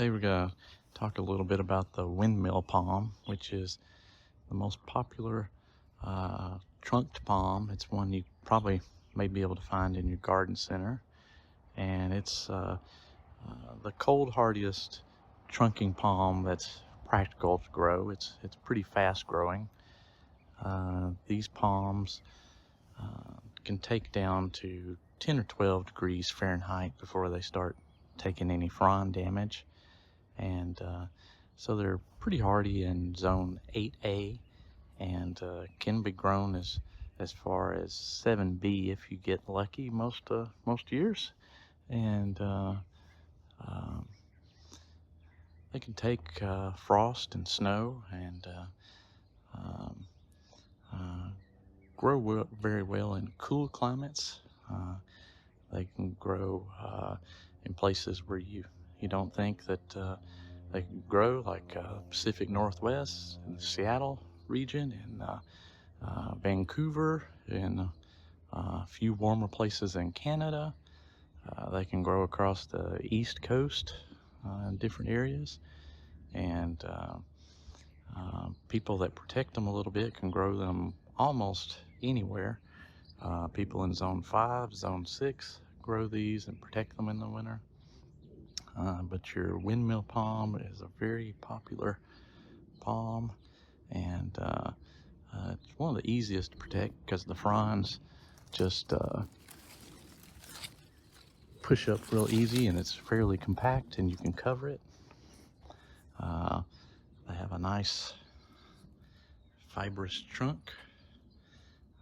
Today we're going to talk a little bit about the windmill palm, which is the most popular trunked palm. It's one you probably may be able to find in your garden center, and it's the cold hardiest trunking palm that's practical to grow. It's pretty fast growing. These palms can take down to 10 or 12 degrees Fahrenheit before they start taking any frond damage. And so they're pretty hardy in zone 8A, and can be grown as far as 7B if you get lucky most years. And they can take frost and snow and um, grow very well in cool climates. They can grow in places where you don't think that they can grow, like Pacific Northwest and the Seattle region, and Vancouver, and a few warmer places in Canada. They can grow across the East Coast in different areas, and people that protect them a little bit can grow them almost anywhere. People in Zone 5, Zone 6 grow these and protect them in the winter. But your windmill palm is a very popular palm, and it's one of the easiest to protect because the fronds just push up real easy, and it's fairly compact and you can cover it. They have a nice fibrous trunk.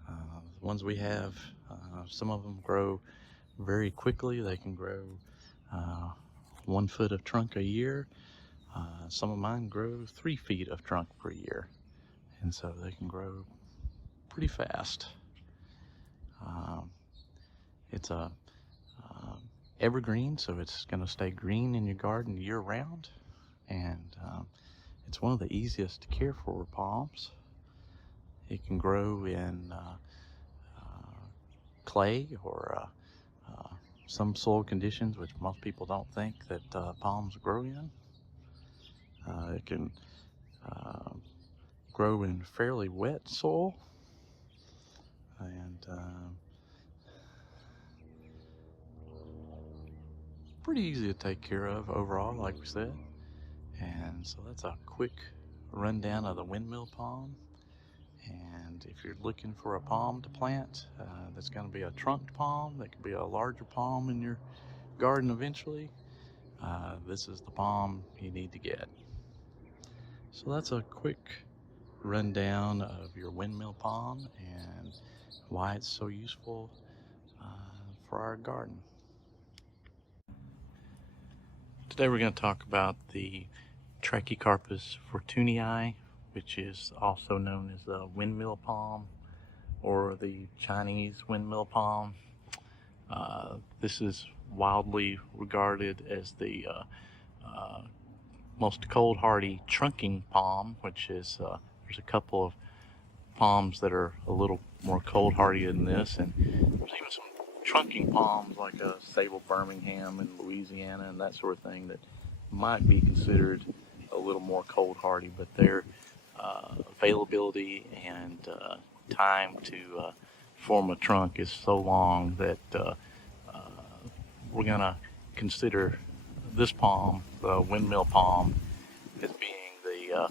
The ones we have, some of them grow very quickly. They can grow 1 foot of trunk a year. Some of mine grow 3 feet of trunk per year, and so they can grow pretty fast. It's a evergreen, so it's going to stay green in your garden year round, and it's one of the easiest to care for palms. It can grow in clay or some soil conditions, which most people don't think that palms grow in. It can grow in fairly wet soil, and pretty easy to take care of overall, like we said. And so that's a quick rundown of the windmill palm. And if you're looking for a palm to plant, that's going to be a trunked palm, that could be a larger palm in your garden eventually, this is the palm you need to get. So that's a quick rundown of your windmill palm and why it's so useful for our garden. Today we're going to talk about the Trachycarpus Fortunei, which is also known as the windmill palm or the Chinese windmill palm. This is widely regarded as the most cold hardy trunking palm, which is there's a couple of palms that are a little more cold hardy than this, and there's even some trunking palms like Sable Birmingham in Louisiana and that sort of thing that might be considered a little more cold hardy, but their availability and time to form a trunk is so long that we're going to consider this palm, the windmill palm, as being the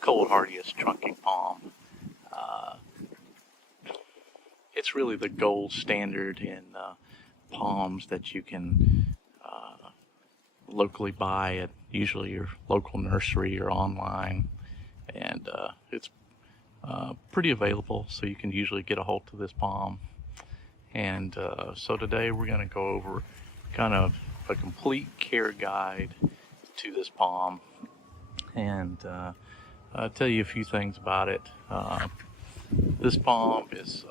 cold hardiest trunking palm. It's really the gold standard in palms that you can locally buy at usually your local nursery or online, and it's pretty available, so you can usually get a hold of this palm. And so today we're going to go over kind of a complete care guide to this palm, and I'll tell you a few things about it. This palm is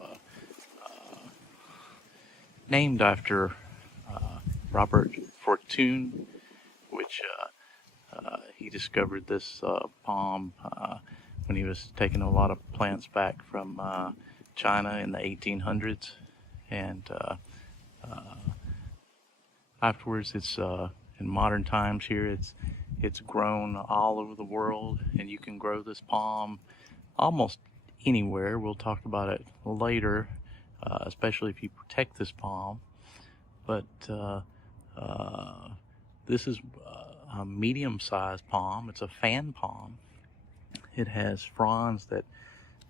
named after Robert Fortunei, which he discovered this palm when he was taking a lot of plants back from China in the 1800s, and afterwards it's in modern times here, it's grown all over the world, and you can grow this palm almost anywhere. We'll talk about it later, especially if you protect this palm. But this is a medium-sized palm. It's a fan palm. It has fronds that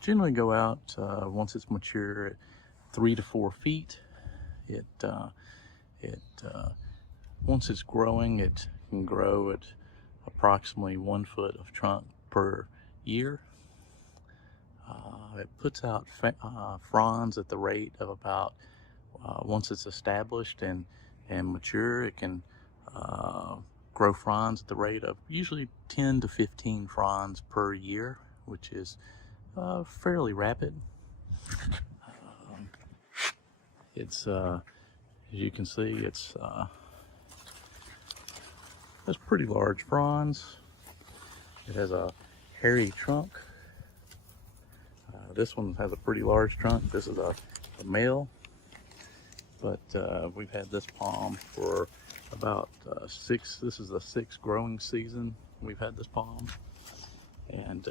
generally go out once it's mature at 3 to 4 feet. Once it's growing, it can grow at approximately 1 foot of trunk per year. It puts out fronds at the rate of about, once it's established and mature, it can grow fronds at the rate of usually 10 to 15 fronds per year, which is fairly rapid. It's as you can see, it's pretty large fronds. It has a hairy trunk. This one has a pretty large trunk. This is a male, but we've had this palm for about this is the 6th growing season we've had this palm, and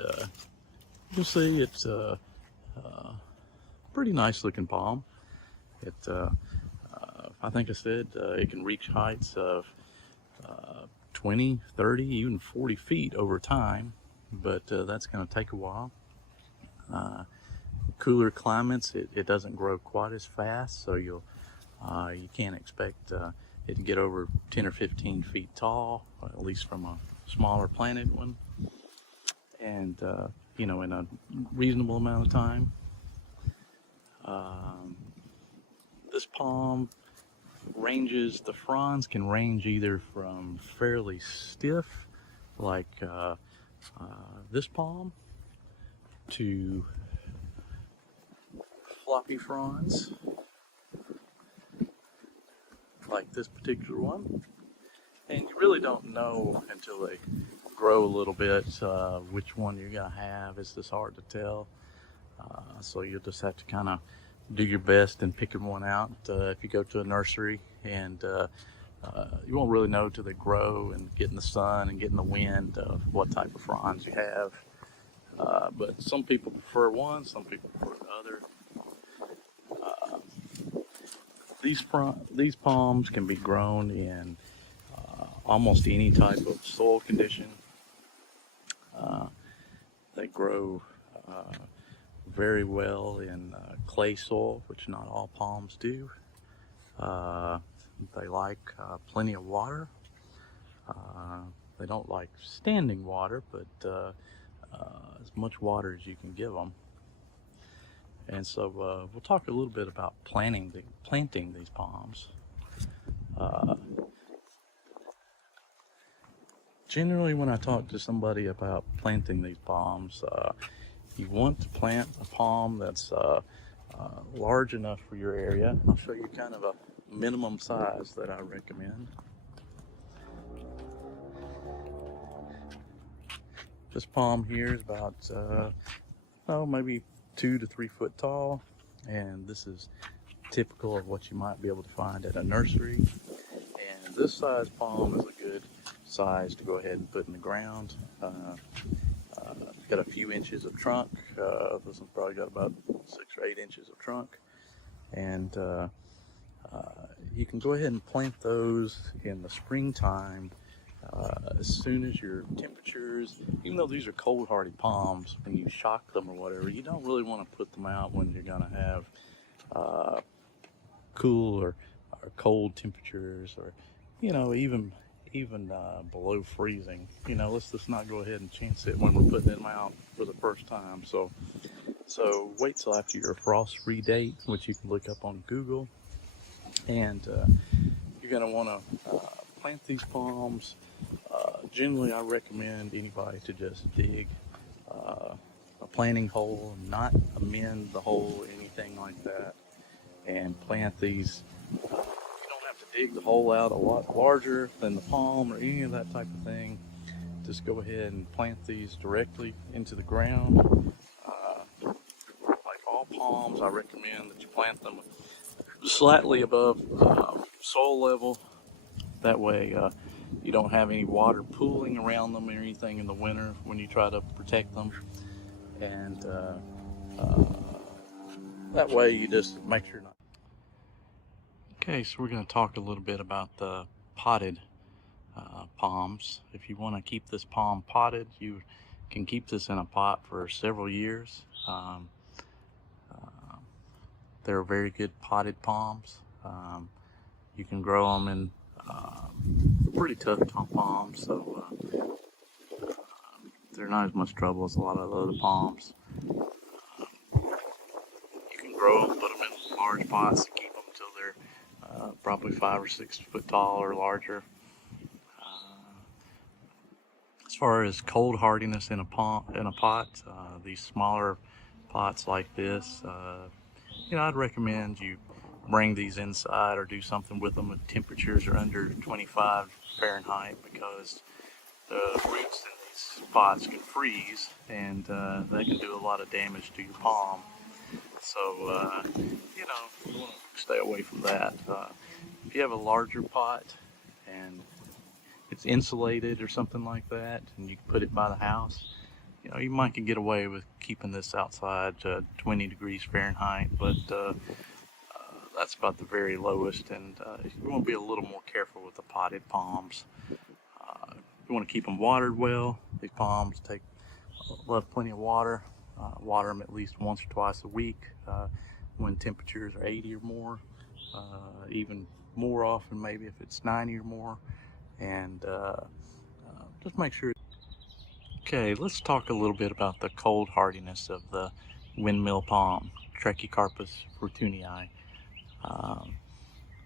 you'll see it's a pretty nice looking palm. I think I said it can reach heights of 20, 30, even 40 feet over time, but that's going to take a while. Cooler climates, it doesn't grow quite as fast, so you can't expect it to get over 10 or 15 feet tall, at least from a smaller planted one, and in a reasonable amount of time. This palm ranges, the fronds can range either from fairly stiff, like this palm, to floppy fronds, like this particular one. And you really don't know until they grow a little bit which one you're gonna have. It's just hard to tell. So you'll just have to kind of do your best in picking one out if you go to a nursery, and you won't really know till they grow and get in the sun and get in the wind of what type of fronds you have. But some people prefer one, some people prefer the other. These palms can be grown in almost any type of soil condition. They grow very well in clay soil, which not all palms do. They like plenty of water. They don't like standing water, but as much water as you can give them. And so we'll talk a little bit about planting these palms. Generally, when I talk to somebody about planting these palms, you want to plant a palm that's large enough for your area. I'll show you kind of a minimum size that I recommend. This palm here is about maybe 2 to 3 foot tall, and this is typical of what you might be able to find at a nursery. And this size palm is a good size to go ahead and put in the ground. It's got a few inches of trunk. This one's probably got about 6 or 8 inches of trunk, and you can go ahead and plant those in the springtime. As soon as your temperatures, even though these are cold hardy palms, when you shock them or whatever, you don't really want to put them out when you're going to have cool or cold temperatures, or even below freezing. Let's just not go ahead and chance it when we're putting them out for the first time. So wait till after your frost-free date, which you can look up on Google, and you're going to want to plant these palms. Generally, I recommend anybody to just dig a planting hole, not amend the hole or anything like that, and plant these. You don't have to dig the hole out a lot larger than the palm or any of that type of thing. Just go ahead and plant these directly into the ground. Like all palms, I recommend that you plant them slightly above soil level. That way you don't have any water pooling around them or anything in the winter when you try to protect them. And that way you just make sure not. Okay, so we're going to talk a little bit about the potted palms. If you want to keep this palm potted, you can keep this in a pot for several years. They're very good potted palms. You can grow them in pretty tough palms, so they're not as much trouble as a lot of the other palms. You can grow them, put them in large pots and keep them until they're probably 5 or 6 foot tall or larger. As far as cold hardiness in a pot, these smaller pots like this, I'd recommend you bring these inside or do something with them if temperatures are under 25 Fahrenheit, because the roots in these pots can freeze, and they can do a lot of damage to your palm. So, you want to stay away from that. If you have a larger pot and it's insulated or something like that, and you can put it by the house, you might can get away with keeping this outside 20 degrees Fahrenheit, but that's about the very lowest, and you want to be a little more careful with the potted palms. You want to keep them watered well. These palms love plenty of water. Water them at least once or twice a week when temperatures are 80 or more, even more often maybe if it's 90 or more, and just make sure. Okay, let's talk a little bit about the cold hardiness of the windmill palm, Trachycarpus fortunei.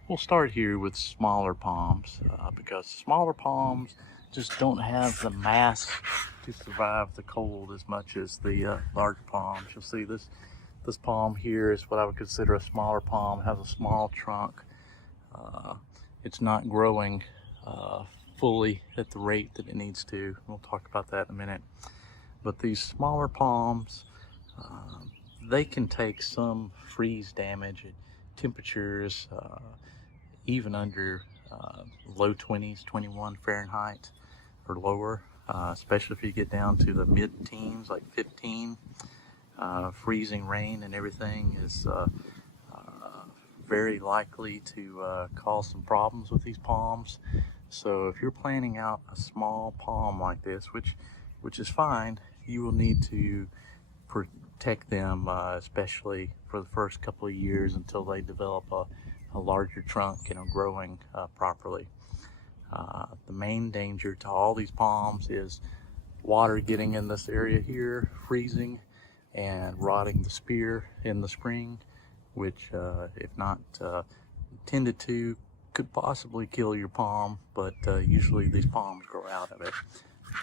We'll start here with smaller palms because smaller palms just don't have the mass to survive the cold as much as the larger palms. You'll see this palm here is what I would consider a smaller palm. It has a small trunk. It's not growing fully at the rate that it needs to. We'll talk about that in a minute. But these smaller palms, they can take some freeze damage at temperatures even under low 20s, 21 Fahrenheit or lower, especially if you get down to the mid-teens, like 15. Freezing rain and everything is very likely to cause some problems with these palms. So if you're planning out a small palm like this, which is fine, you will need to protect them, especially for the first couple of years until they develop a larger trunk and are growing properly. The main danger to all these palms is water getting in this area here, freezing, and rotting the spear in the spring, which if not tended to, could possibly kill your palm, but usually these palms grow out of it.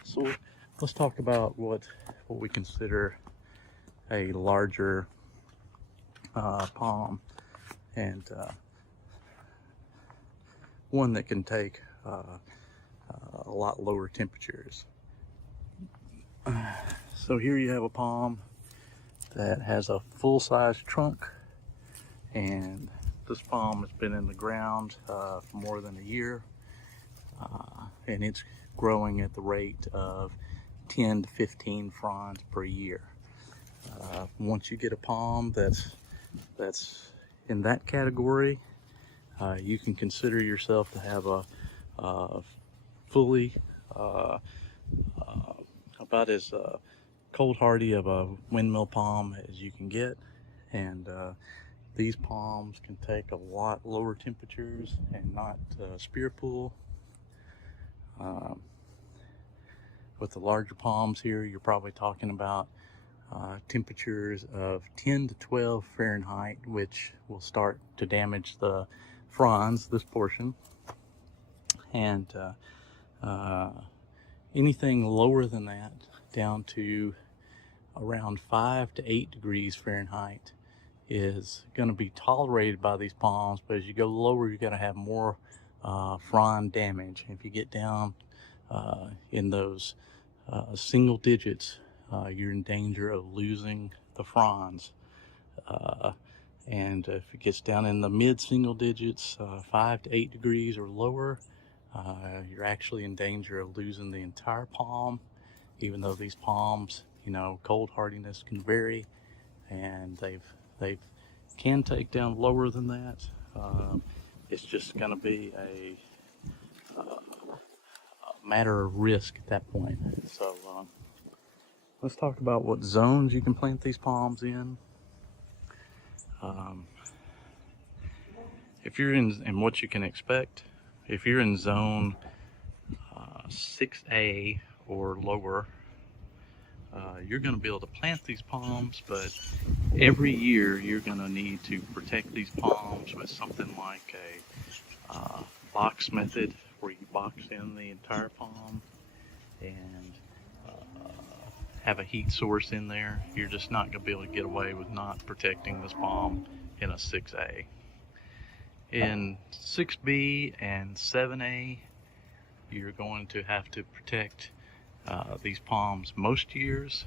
So let's talk about what we consider a larger palm, and one that can take a lot lower temperatures. So here you have a palm that has a full-size trunk, and this palm has been in the ground for more than a year, and it's growing at the rate of 10 to 15 fronds per year. Once you get a palm that's in that category, you can consider yourself to have a fully about as cold hardy of a windmill palm as you can get, and these palms can take a lot lower temperatures and not spear pool. With the larger palms here, you're probably talking about temperatures of 10 to 12 Fahrenheit, which will start to damage the fronds, this portion, and anything lower than that, down to around 5 to 8 degrees Fahrenheit, is going to be tolerated by these palms, but as you go lower, you're going to have more frond damage. If you get down in those single digits, you're in danger of losing the fronds. And if it gets down in the mid single digits, 5 to 8 degrees or lower, you're actually in danger of losing the entire palm, even though these palms, you know, cold hardiness can vary, and they've can take down lower than that. It's just going to be a matter of risk at that point. So let's talk about what zones you can plant these palms in. Um, if you're in, and what you can expect, if you're in zone 6A or lower, you're going to be able to plant these palms, but every year you're going to need to protect these palms with something like a box method, where you box in the entire palm and have a heat source in there. You're just not going to be able to get away with not protecting this palm in a 6A. In 6B and 7A, you're going to have to protect these palms most years,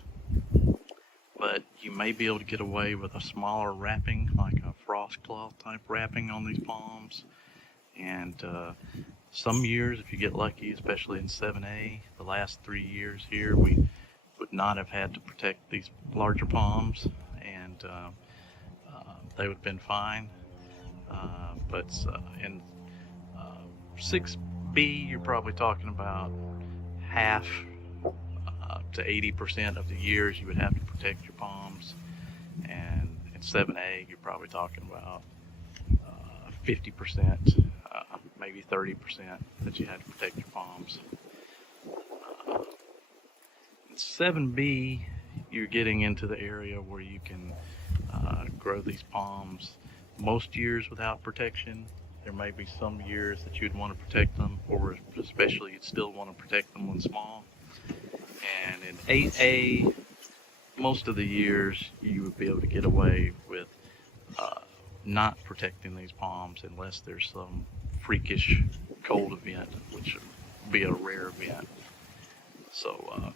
but you may be able to get away with a smaller wrapping, like a frost cloth type wrapping on these palms. And some years, if you get lucky, especially in 7A, the last 3 years here, we would not have had to protect these larger palms, and they would have been fine. But in 6B, you're probably talking about half to 80% of the years you would have to protect your palms, and in 7A, you're probably talking about 50%, maybe 30% that you had to protect your palms. In 7B, you're getting into the area where you can grow these palms most years without protection. There may be some years that you'd want to protect them, or especially you'd still want to protect them when small. And in 8A, most of the years you would be able to get away with not protecting these palms unless there's some freakish cold event, which would be a rare event. So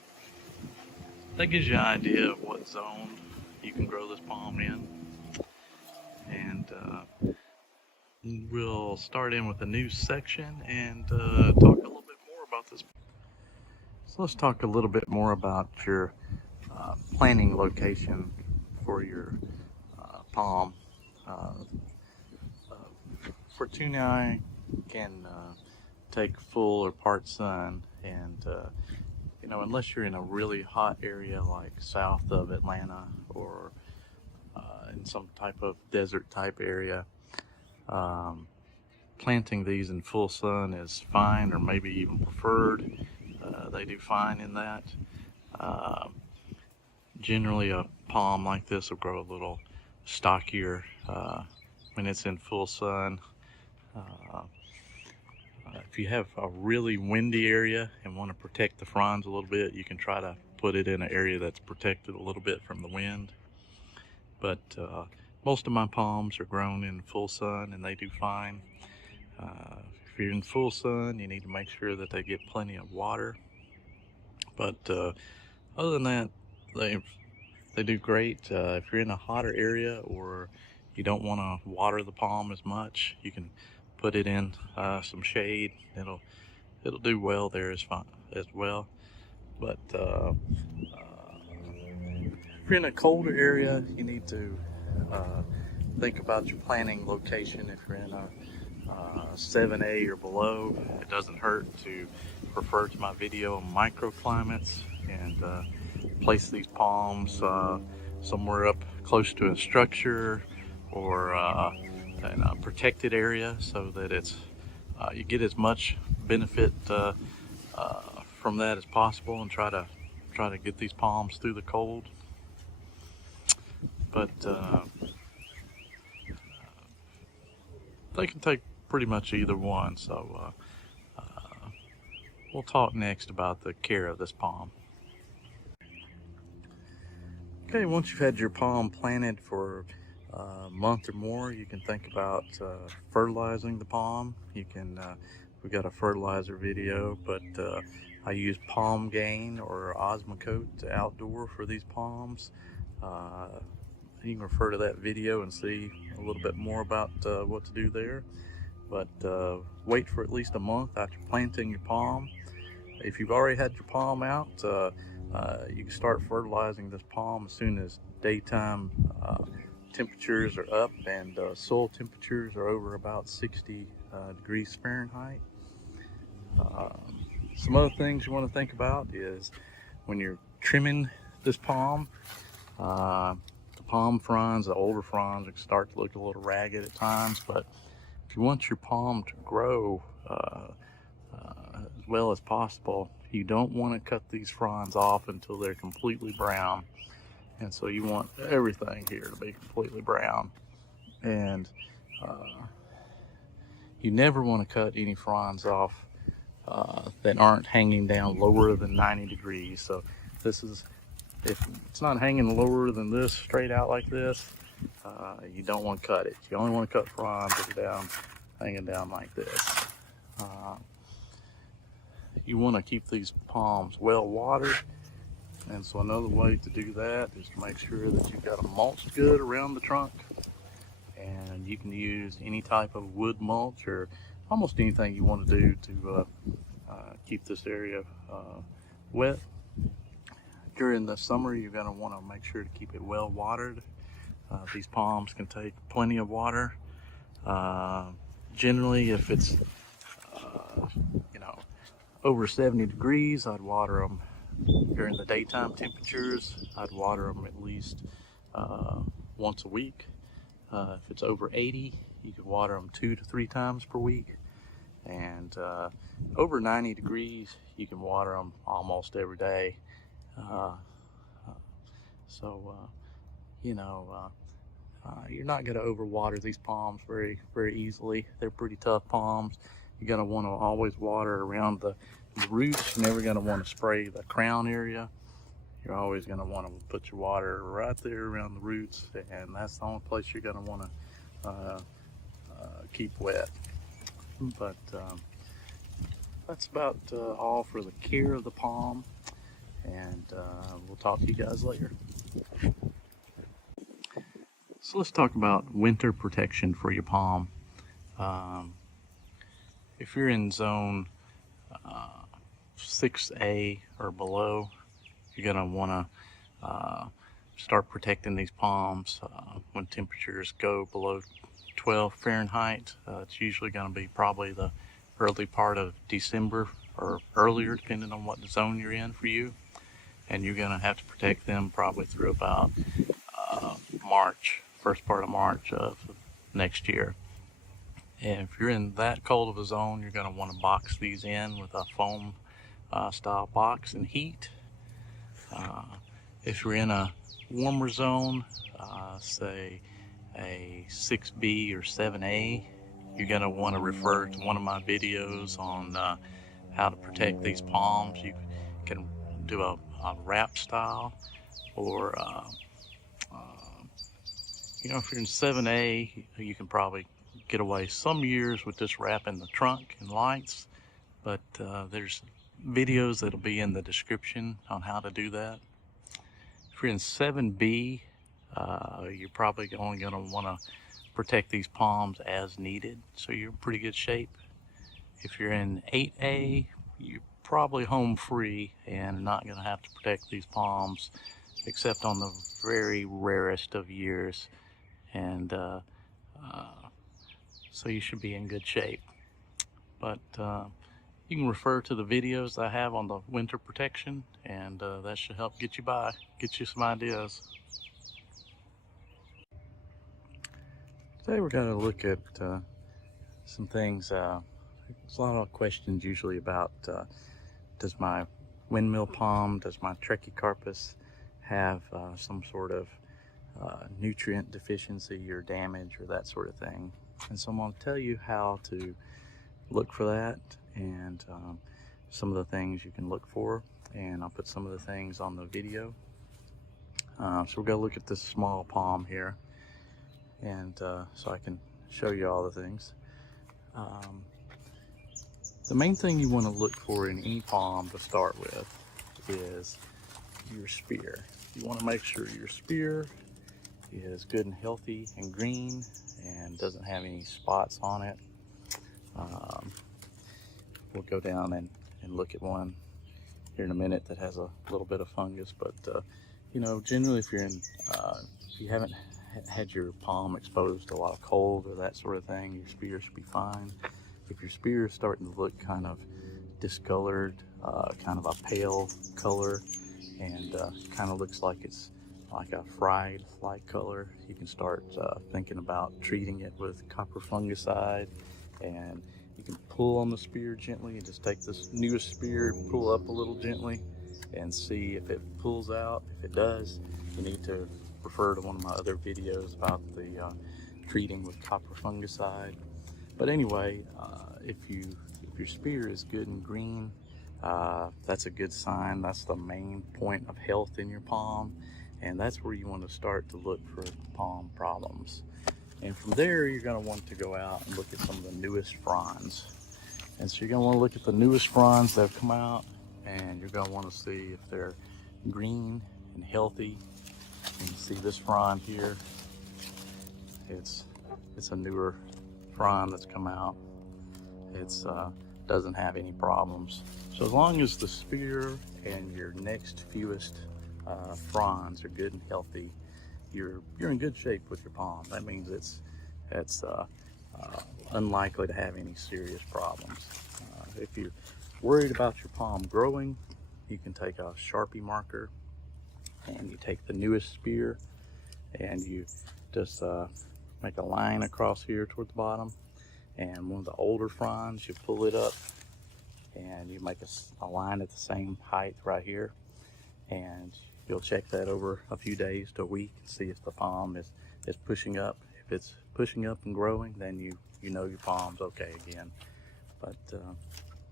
that gives you an idea of what zone you can grow this palm in. And we'll start in with a new section and talk a little bit more about this. So let's talk a little bit more about your planting location for your palm. Fortunei can take full or part sun, and you know, unless you're in a really hot area like south of Atlanta, or in some type of desert type area, planting these in full sun is fine, or maybe even preferred. They do fine in that. Generally a palm like this will grow a little stockier when it's in full sun. If you have a really windy area and want to protect the fronds a little bit, you can try to put it in an area that's protected a little bit from the wind. But most of my palms are grown in full sun, and they do fine. If you're in full sun, you need to make sure that they get plenty of water. But other than that, they do great. If you're in a hotter area, or you don't want to water the palm as much, you can put it in some shade. It'll do well there as well. But if you're in a colder area, you need to think about your planting location. If you're in a 7A or below, it doesn't hurt to refer to my video on microclimates and place these palms somewhere up close to a structure, or in a protected area, so that it's you get as much benefit from that as possible, and try to get these palms through the cold. But they can take pretty much either one. So we'll talk next about the care of this palm. Okay, once you've had your palm planted for a month or more, you can think about fertilizing the palm. You can, we got a fertilizer video, but I use Palm Gain or Osmocote outdoor for these palms. You can refer to that video and see a little bit more about what to do there. but wait for at least a month after planting your palm. If you've already had your palm out, you can start fertilizing this palm as soon as daytime temperatures are up and soil temperatures are over about 60 degrees Fahrenheit. Some other things you want to think about is when you're trimming this palm, the palm fronds, the older fronds, can start to look a little ragged at times, but if you want your palm to grow as well as possible, you don't want to cut these fronds off until they're completely brown. And so you want everything here to be completely brown. And you never want to cut any fronds off that aren't hanging down lower than 90 degrees. So this is, if it's not hanging lower than this, straight out like this, you don't want to cut it. You only want to cut fronds that are hanging down like this. You want to keep these palms well watered, and so another way to do that is to make sure that you've got a mulch good around the trunk, and you can use any type of wood mulch or almost anything you want to do to keep this area wet. During the summer, you're going to want to make sure to keep it well watered. These palms can take plenty of water. Generally, if it's over 70 degrees, I'd water them during the daytime temperatures. I'd water them at least once a week. If it's over 80, you could water them 2 to 3 times per week. And over 90 degrees, you can water them almost every day. You're not going to overwater these palms very easily. They're pretty tough palms. You're going to want to always water around the roots. You're never going to want to spray the crown area. You're always going to want to put your water right there around the roots, and that's the only place you're going to want to keep wet. But that's about all for the care of the palm, and we'll talk to you guys later. So let's talk about winter protection for your palm. If you're in zone 6A or below, you're going to want to start protecting these palms when temperatures go below 12 Fahrenheit. It's usually going to be probably the early part of December or earlier, depending on what zone you're in for you. And you're going to have to protect them probably through about March, first part of March of next year. And if you're in that cold of a zone, you're going to want to box these in with a foam style box and heat. If you're in a warmer zone, say a 6B or 7A, you're going to want to refer to one of my videos on how to protect these palms. You can do a wrap style, or if you're in 7A, you can probably get away some years with just wrapping the trunk and lights, but there's videos that'll be in the description on how to do that. If you're in 7B, you're probably only going to want to protect these palms as needed, so you're in pretty good shape. If you're in 8A, you're probably home free and not going to have to protect these palms except on the very rarest of years, and so you should be in good shape. But you can refer to the videos I have on the winter protection, and that should help get you by, get you some ideas. Today we're going to look at some things. There's a lot of questions usually about does my windmill palm, does my Trachycarpus have some sort of nutrient deficiency or damage or that sort of thing. And so I'm going to tell you how to look for that, and some of the things you can look for, and I'll put some of the things on the video. So we're going to look at this small palm here, and so I can show you all the things. The main thing you want to look for in any palm to start with is your spear. You want to make sure your spear is good and healthy and green and doesn't have any spots on it. Um, we'll go down and look at one here in a minute that has a little bit of fungus, but you know, generally if you haven't had your palm exposed to a lot of cold or that sort of thing, your spear should be fine. If your spear is starting to look kind of discolored, kind of a pale color, and kind of looks like it's like a fried like color, you can start thinking about treating it with copper fungicide. And you can pull on the spear gently and just take this newest spear, pull up a little gently and see if it pulls out. If it does, you need to refer to one of my other videos about the treating with copper fungicide. But anyway, if your spear is good and green, that's a good sign. That's the main point of health in your palm, and that's where you want to start to look for palm problems. And from there, you're going to want to go out and look at some of the newest fronds. And so you're going to want to look at the newest fronds that have come out, and you're going to want to see if they're green and healthy. You can see this frond here. It's a newer frond that's come out. It's doesn't have any problems. So as long as the spear and your next fewest fronds are good and healthy, you're in good shape with your palm. That means it's unlikely to have any serious problems. If you're worried about your palm growing, you can take a Sharpie marker and you take the newest spear and you just make a line across here toward the bottom, and one of the older fronds, you pull it up and you make a line at the same height right here, and you'll check that over a few days to a week and see if the palm is pushing up. If it's pushing up and growing, then you know your palm's okay again. But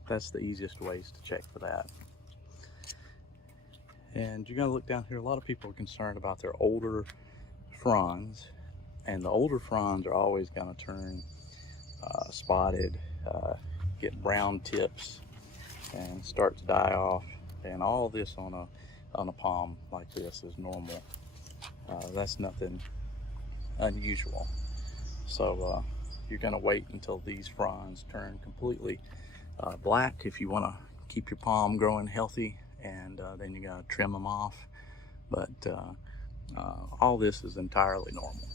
that's the easiest ways to check for that. And you're going to look down here. A lot of people are concerned about their older fronds, and the older fronds are always going to turn spotted, get brown tips, and start to die off. And all this on a palm like this is normal. That's nothing unusual. So you're going to wait until these fronds turn completely black if you want to keep your palm growing healthy, and then you got to trim them off. But all this is entirely normal.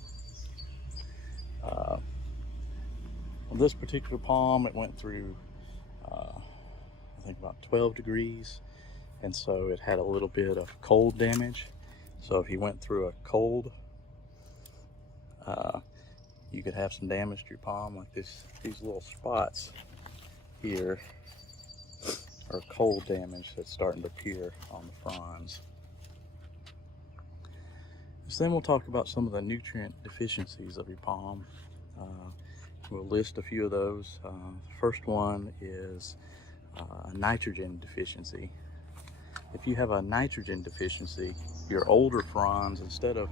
On this particular palm, it went through I think about 12 degrees, and so it had a little bit of cold damage. So if you went through a cold, you could have some damage to your palm, like these little spots here are cold damage that's starting to appear on the fronds. So then we'll talk about some of the nutrient deficiencies of your palm. We'll list a few of those. The first one is nitrogen deficiency. If you have a nitrogen deficiency, your older fronds, instead of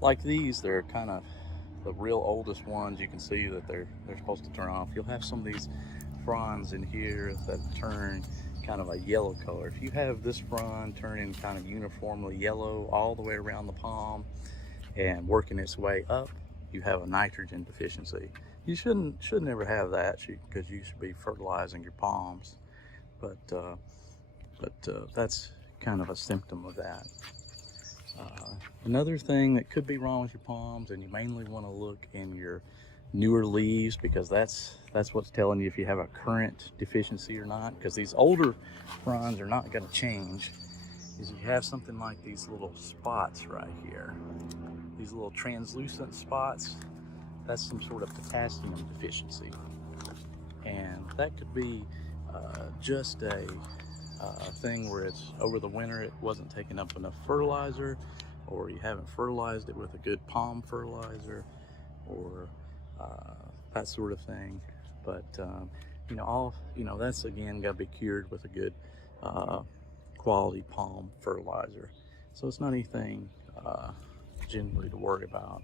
like these, they're kind of the real oldest ones, you can see that they're supposed to turn off. You'll have some of these fronds in here that turn kind of a yellow color. If you have this frond turning kind of uniformly yellow all the way around the palm and working its way up, you have a nitrogen deficiency. You should never have that, because you should be fertilizing your palms, but that's kind of a symptom of that. Another thing that could be wrong with your palms, and you mainly want to look in your newer leaves, because that's what's telling you if you have a current deficiency or not, because these older fronds are not going to change, is you have something like these little spots right here, these little translucent spots. That's some sort of potassium deficiency, and that could be just a thing where it's over the winter it wasn't taking up enough fertilizer, or you haven't fertilized it with a good palm fertilizer, or that sort of thing. But that's again got to be cured with a good quality palm fertilizer. So it's not anything generally to worry about.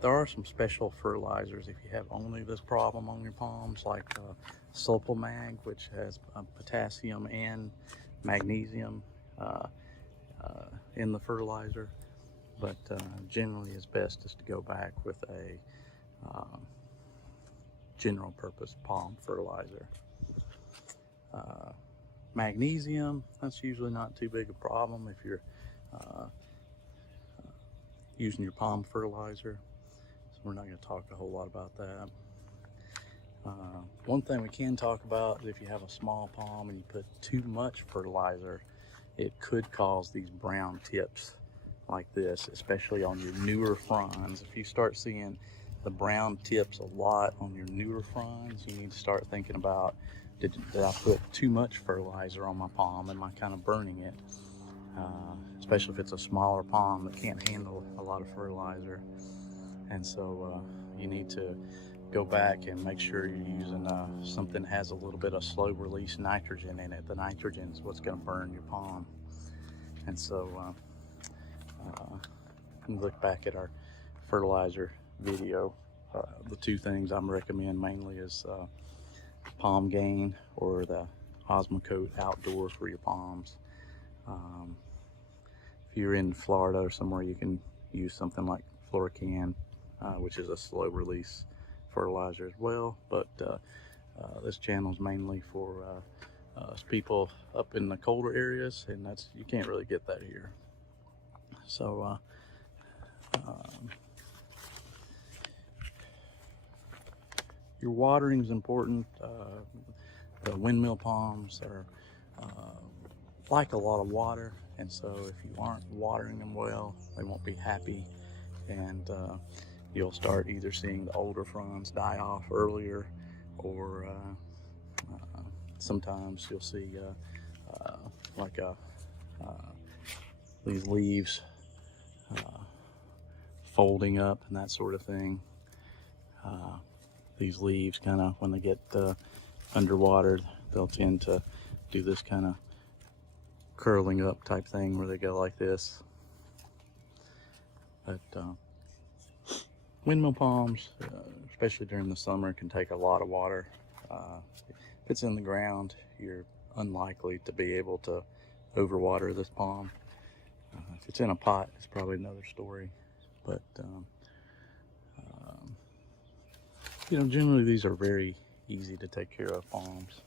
There are some special fertilizers if you have only this problem on your palms, like Sulpomag, which has potassium and magnesium in the fertilizer. But generally it's best just to go back with general purpose palm fertilizer. Magnesium, that's usually not too big a problem if you're using your palm fertilizer, so we're not going to talk a whole lot about that. One thing we can talk about is if you have a small palm and you put too much fertilizer, it could cause these brown tips like this, especially on your newer fronds. If you start seeing the brown tips a lot on your newer fronds, you need to start thinking about, did I put too much fertilizer on my palm? Am I kind of burning it? Especially if it's a smaller palm that can't handle a lot of fertilizer. And so you need to go back and make sure you're using something that has a little bit of slow release nitrogen in it. The nitrogen is what's going to burn your palm. And so you look back at our fertilizer video. The two things I'm recommend mainly is Palm Gain or the Osmocote Outdoor for your palms. If you're in Florida or somewhere, you can use something like Florican, which is a slow release fertilizer as well. But this channel is mainly for people up in the colder areas, and you can't really get that here. So your watering is important. The windmill palms are like a lot of water, and so if you aren't watering them well, they won't be happy, and you'll start either seeing the older fronds die off earlier, or sometimes you'll see these leaves folding up and that sort of thing. These leaves kind of, when they get underwater, they'll tend to do this kind of curling up type thing where they go like this. But windmill palms, especially during the summer, can take a lot of water. If it's in the ground, you're unlikely to be able to overwater this palm. If it's in a pot, it's probably another story. But you know, generally these are very easy to take care of palms.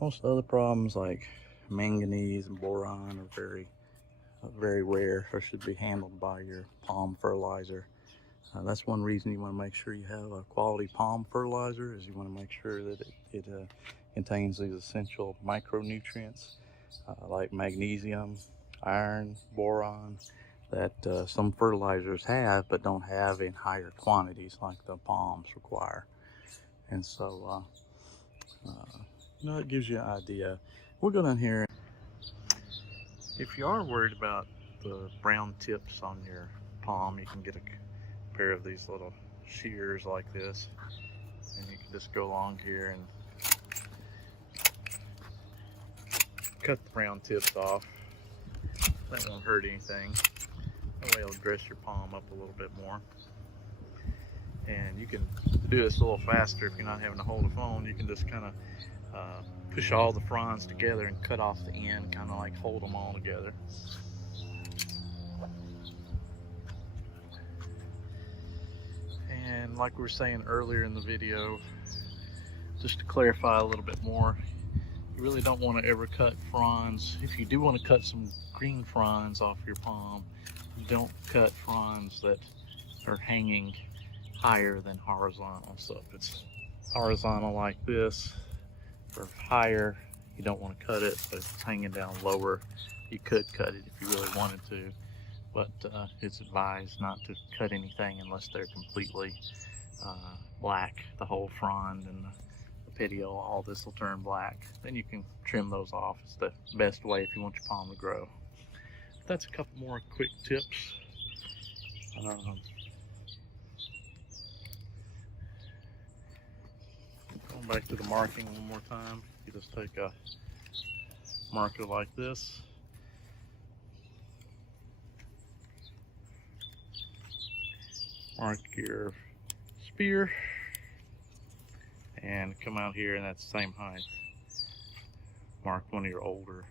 Most other problems like manganese and boron are very rare, or should be handled by your palm fertilizer. That's one reason you want to make sure you have a quality palm fertilizer, is you want to make sure that it contains these essential micronutrients like magnesium, iron, boron, that some fertilizers have but don't have in higher quantities like the palms require. And so you know, it gives you an idea. We'll go down here. If you are worried about the brown tips on your palm, you can get a pair of these little shears like this, and you can just go along here and cut the brown tips off. That won't hurt anything. That way it'll dress your palm up a little bit more. And you can do this a little faster if you're not having to hold a phone. You can just kind of push all the fronds together and cut off the end, kind of like hold them all together. And like we were saying earlier in the video, just to clarify a little bit more, you really don't want to ever cut fronds. If you do want to cut some green fronds off your palm, you don't cut fronds that are hanging higher than horizontal. So if it's horizontal like this or higher, you don't want to cut it. But if it's hanging down lower, you could cut it if you really wanted to. But it's advised not to cut anything unless they're completely black. The whole frond and the petiole, all this will turn black. Then you can trim those off. It's the best way if you want your palm to grow. That's a couple more quick tips. Going back to the marking one more time, you just take a marker like this. Mark your spear and come out here, and that's the same height. Mark one of your older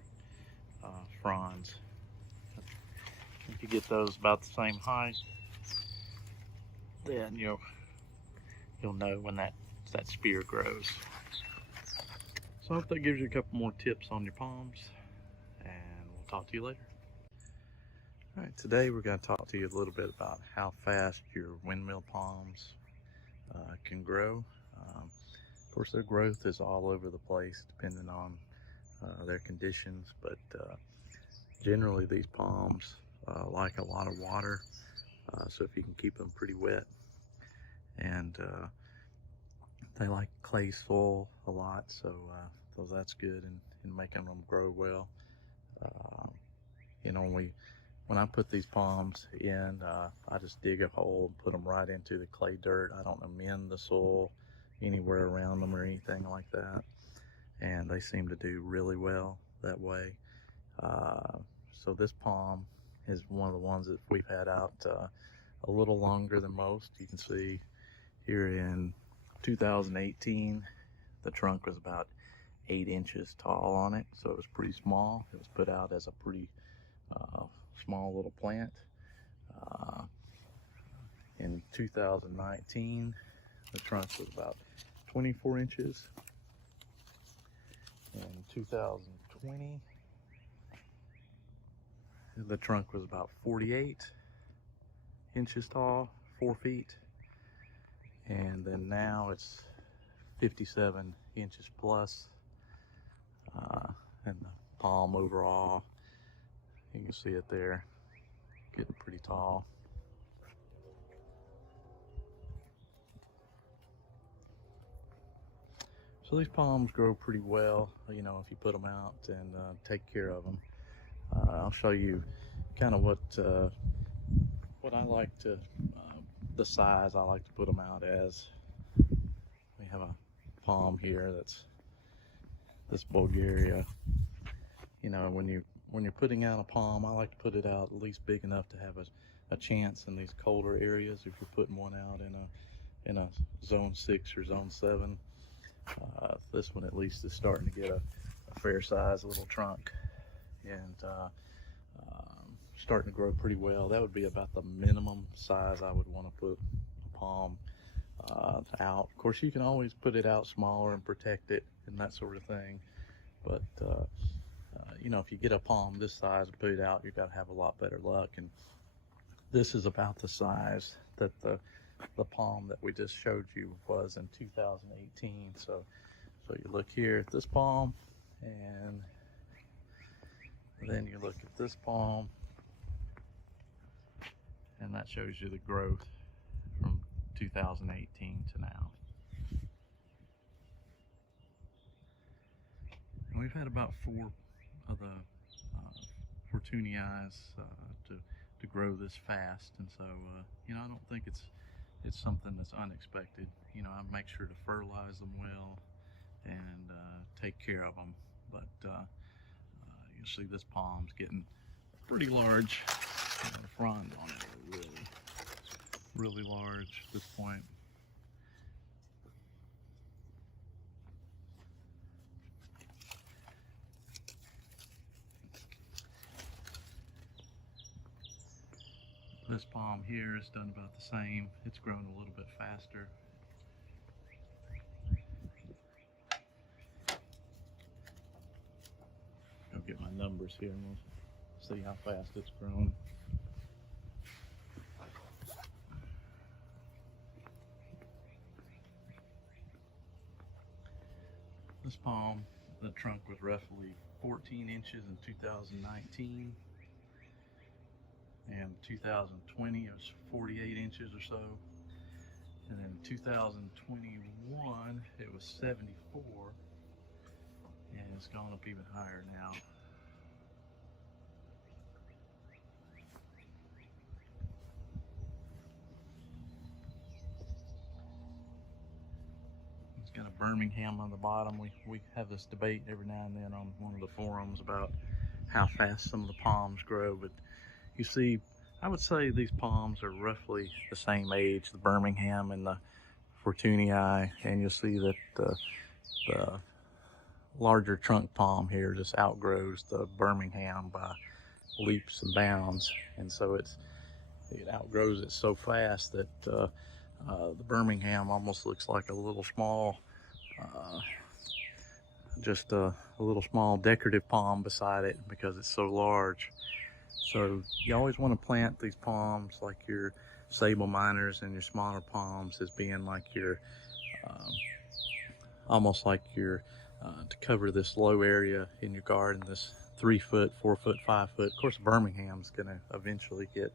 fronds. If you get those about the same height, then you'll know when that spear grows. So I hope that gives you a couple more tips on your palms, and we'll talk to you later. All right, today we're going to talk to you a little bit about how fast your windmill palms can grow. Of course, their growth is all over the place depending on their conditions, but generally these palms like a lot of water, so if you can keep them pretty wet, and they like clay soil a lot, so that's good in making them grow well. When I put these palms in, I just dig a hole and put them right into the clay dirt. I don't amend the soil anywhere around them or anything like that, and they seem to do really well that way. So this palm is one of the ones that we've had out a little longer than most. You can see here in 2018, the trunk was about 8 inches tall on it, so it was pretty small. It was put out as a pretty small little plant. In 2019, the trunk was about 24 inches. In 2020, the trunk was about 48 inches tall, 4 feet. And then now it's 57 inches plus. And the palm overall, you can see it there, getting pretty tall. So these palms grow pretty well, if you put them out and take care of them. I'll show you kind of what I like to, the size I like to put them out as. We have a palm here that's this Bulgaria. When you're putting out a palm, I like to put it out at least big enough to have a chance in these colder areas. If you're putting one out in a zone 6 or zone 7, this one at least is starting to get a fair size little trunk, and starting to grow pretty well. That would be about the minimum size I would want to put a palm out. Of course, you can always put it out smaller and protect it and that sort of thing, but if you get a palm this size and put it out, you've got to have a lot better luck. And this is about the size that the palm that we just showed you was in 2018. So you look here at this palm, and then you look at this palm, and that shows you the growth from 2018 to now. And we've had about 4 of the Fortunei to grow this fast, and so I don't think it's something that's unexpected. I make sure to fertilize them well and take care of them. But you'll see this palm's getting pretty large. The fronds on it are really large at this point. This palm here is done about the same. It's grown a little bit faster. I'll get my numbers here and we'll see how fast it's grown. This palm, the trunk was roughly 14 inches in 2019. And 2020 it was 48 inches or so, and then 2021 it was 74, and it's gone up even higher now. It's got a Birmingham on the bottom. We have this debate every now and then on one of the forums about how fast some of the palms grow, but you see, I would say these palms are roughly the same age, the Birmingham and the Fortunei, and you'll see that larger trunk palm here just outgrows the Birmingham by leaps and bounds, and so it outgrows it so fast that the Birmingham almost looks like a little small, just a little small decorative palm beside it because it's so large. So you always want to plant these palms like your sable minors and your smaller palms as being like your almost like your to cover this low area in your garden, this 3 foot, 4 foot, 5 foot. Of course, Birmingham's going to eventually get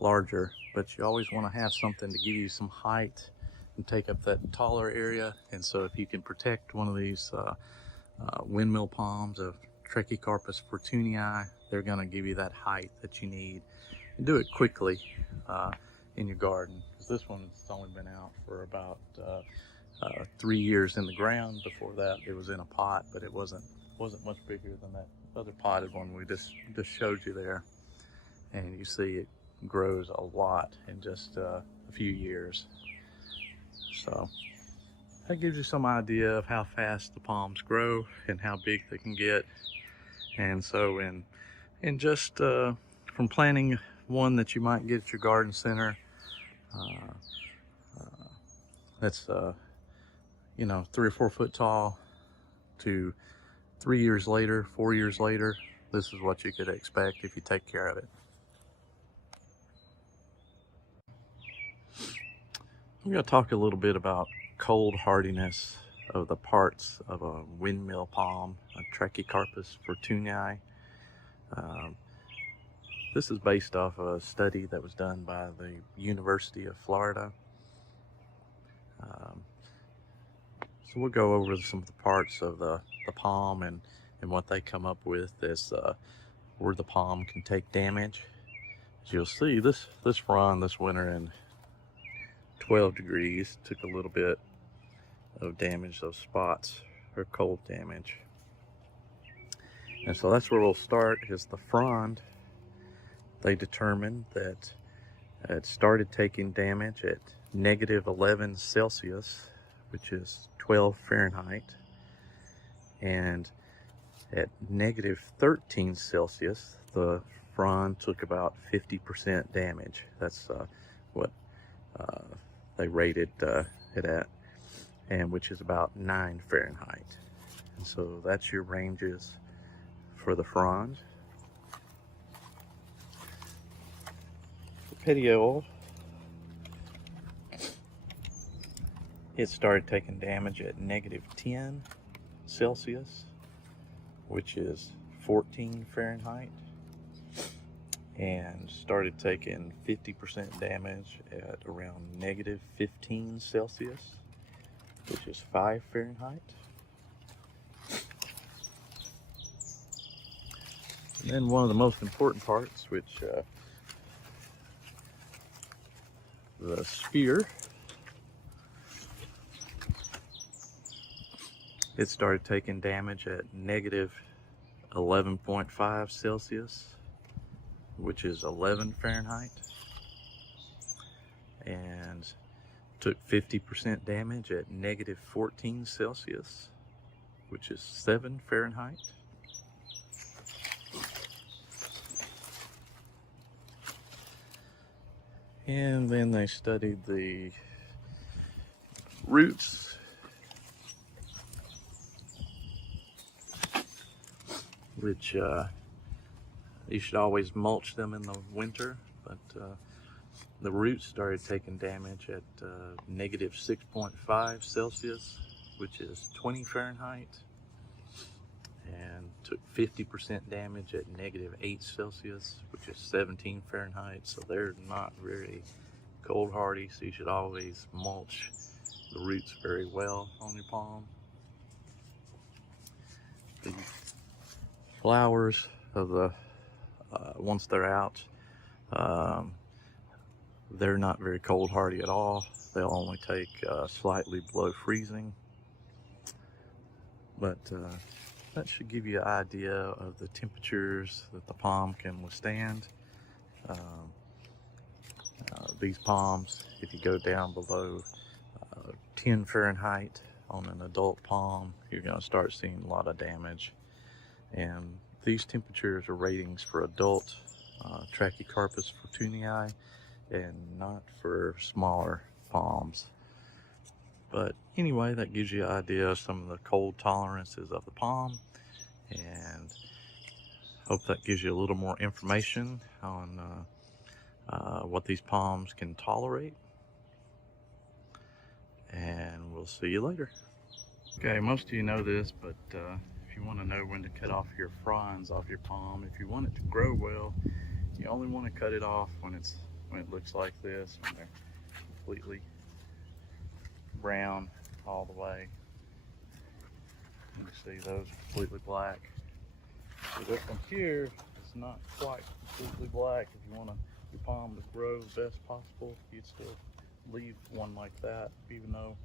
larger, but you always want to have something to give you some height and take up that taller area. And so if you can protect one of these windmill palms of Trachycarpus Fortunei, they're going to give you that height that you need. And do it quickly in your garden, because this one's only been out for about 3 years in the ground. Before that it was in a pot, but it wasn't much bigger than that other potted one we just showed you there. And you see it grows a lot in just a few years. So that gives you some idea of how fast the palms grow and how big they can get. And so in just from planting one that you might get at your garden center, that's 3 or 4 foot tall, to 3 years later, 4 years later, this is what you could expect if you take care of it. I'm going to talk a little bit about cold hardiness of the parts of a windmill palm, a Trachycarpus Fortunei. This is based off a study that was done by the University of Florida. So we'll go over some of the parts of the palm and what they come up with as where the palm can take damage. As you'll see, this frond this winter in 12 degrees took a little bit of damage. Those spots are cold damage. And so that's where we'll start, is the frond. They determined that it started taking damage at -11 Celsius, which is 12 Fahrenheit. And at -13 Celsius, the frond took about 50% damage. That's what they rated it at, and which is about 9 Fahrenheit. And so that's your ranges for the frond. The petiole, it started taking damage at -10 Celsius, which is 14 Fahrenheit, and started taking 50% damage at around -15 Celsius, which is 5 Fahrenheit. And then one of the most important parts, which the spear, it started taking damage at -11.5 Celsius, which is 11 Fahrenheit, and took 50% damage at -14 Celsius, which is 7 Fahrenheit. And then they studied the roots, which you should always mulch them in the winter, but the roots started taking damage at -6.5 Celsius, which is 20 Fahrenheit, and took 50% damage at -8 Celsius, which is 17 Fahrenheit. So they're not very cold hardy, so you should always mulch the roots very well on your palm. The flowers of the once they're out, they're not very cold hardy at all. They'll only take slightly below freezing, but that should give you an idea of the temperatures that the palm can withstand. These palms, if you go down below 10 Fahrenheit, on an adult palm, you're going to start seeing a lot of damage. And these temperatures are ratings for adult Trachycarpus Fortunei and not for smaller palms. But anyway, that gives you an idea of some of the cold tolerances of the palm, and hope that gives you a little more information on what these palms can tolerate. And we'll see you later. Okay, most of you know this, but if you want to know when to cut off your fronds off your palm, if you want it to grow well, you only want to cut it off when it looks like this, when they're completely brown all the way. You can see those are completely black. So this one here is not quite completely black. If you want your palm to grow the best possible, you'd still leave one like that, even though,